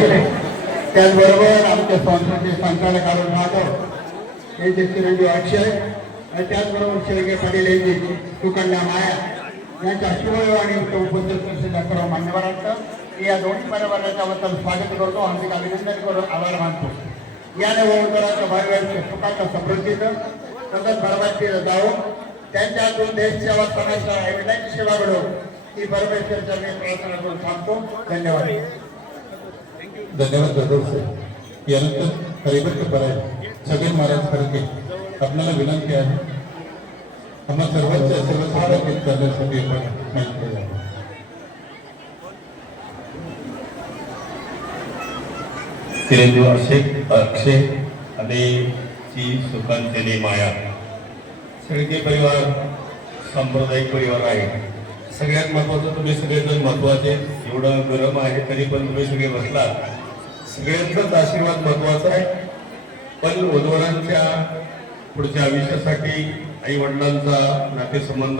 केले त्याचबरोबर आमच्या संस्थेचे संचालक अरुण माधव यांचे चिरंजीव अक्षय आणि त्याचबरोबर शेळके पाटील यांची सुकन्या माया यांच्या शुभविवाह आणि उपस्थित असलेल्या सर्व मान्यवरांचं. या दोन्ही परिवाराच्या बद्दल स्वागत करतो हार्दिक अभिनंदन करून आभार मानतो. या नवोत्तराच्या भाविकांच्या सुखाच्या समृद्धीचं सतत बरबादीचं जावं त्यांच्या हातून देशसेवा सेवा समाजाच्या सेवा घडवून ही परमेश्वर चरणी प्रार्थना करून थांबतो. धन्यवाद. धन्यवाद जाधव साहेब. यानंतर हरिभक्त पराय सगळे महाराज खडके आपल्याला विनंती आहे आम्हा सर्वांच्या सर्व स्वागत करण्यासाठी आपण माहिती आहे. चिरंजीव अक्षय अक्षय आणि ची सुखांजली माया. शेळके परिवार सांप्रदायिक परिवार आहे. सगळ्यात महत्वाचं तुम्ही सगळेजण महत्त्वाचे. एवढं गरम आहे तरी पण तुम्ही सगळे बसलात. सगळ्यांचाच आशीर्वाद महत्त्वाचा आहे. पण वधवरांच्या पुढच्या आयुष्यासाठी आई वडिलांचा नातेसंबंध